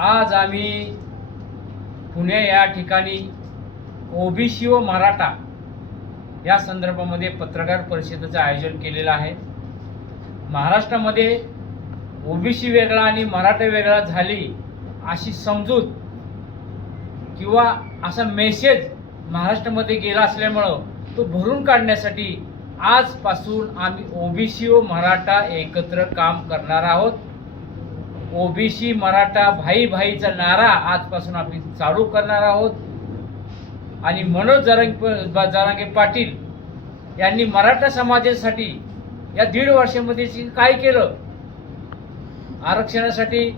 आज आम्ही पुणे या ठिकाणी ओबीसी व मराठा या संदर्भामध्ये पत्रकार परिषदेचं आयोजन केलेलं आहे। महाराष्ट्रामध्ये ओबीसी वेगळा आणि मराठा वेगळा झाली अशी समजूत किंवा असा मेसेज महाराष्ट्रामध्ये गेला असल्यामुळं तो भरून काढण्यासाठी आजपासून आम्ही ओबीसी व मराठा एकत्र काम करणार आहोत। ओबीसी मराठा भाई भाईचा नारा आजपासून आपण चालू करणार आहोत आणि मनोज जरांगे पाटील यांनी मराठा समाजासाठी या 1.5 वर्षामध्ये काय केलं, आरक्षणासाठी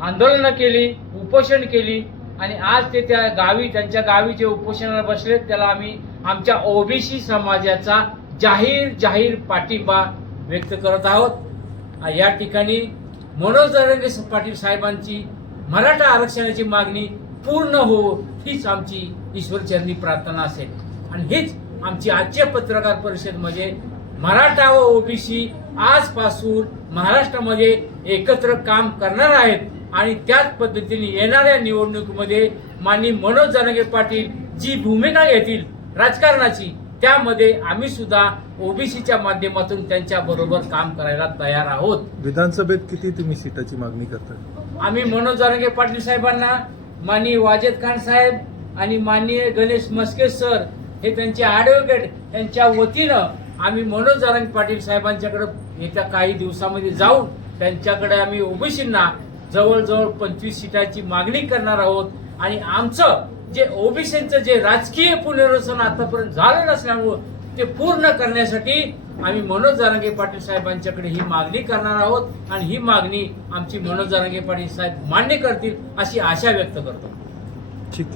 आंदोलनं केली, उपोषण केली आणि आज ते त्या गावी त्यांच्या गावी जे उपोषणाला बसलेत त्याला आम्ही आमच्या ओबीसी समाजाचा जाहीर पाठिंबा व्यक्त करत आहोत। या ठिकाणी मनोज जरांगे पाटील साहेबांची मराठा आरक्षणाची मागणी पूर्ण हो हीच आमची ईश्वरचरणी प्रार्थना असेल आणि हीच आमची आजच्या पत्रकार परिषदेमध्ये मराठा व ओबीसी आजपासून महाराष्ट्रामध्ये एकत्र काम करणार आहेत आणि त्याच पद्धतीने येणाऱ्या निवडणुकीमध्ये माननीय मनोज जरांगे पाटील जी भूमिका घेतील राजकारणाची त्यामध्ये आम्ही सुद्धा ओबीसीच्या माध्यमातून त्यांच्या बरोबर काम करायला तयार आहोत। विधानसभेत किती तुम्ही सीटाची मागणी करता? आम्ही मनोज जरांगे पाटील साहेबांना, माननीय वाजेद खान साहेब आणि माननीय गणेश मस्के सर हे त्यांचे ॲडव्होकेट यांच्या वतीनं आम्ही मनोज जरांगे पाटील साहेबांच्याकडे येत्या काही दिवसामध्ये जाऊन त्यांच्याकडे आम्ही ओबीसींना जवळजवळ 25 सीटाची मागणी करणार आहोत आणि आमचं जे ओबीसींचं जे राजकीय पुनर्वसन आतापर्यंत झालं नसल्यामुळं ते पूर्ण करण्यासाठी आम्ही मनोज जरांगे पाटील साहेबांच्याकडे ही मागणी करणार आहोत आणि ही मागणी आमची मनोज जरांगे पाटील साहेब मान्य करतील अशी आशा व्यक्त करतो। ठीक.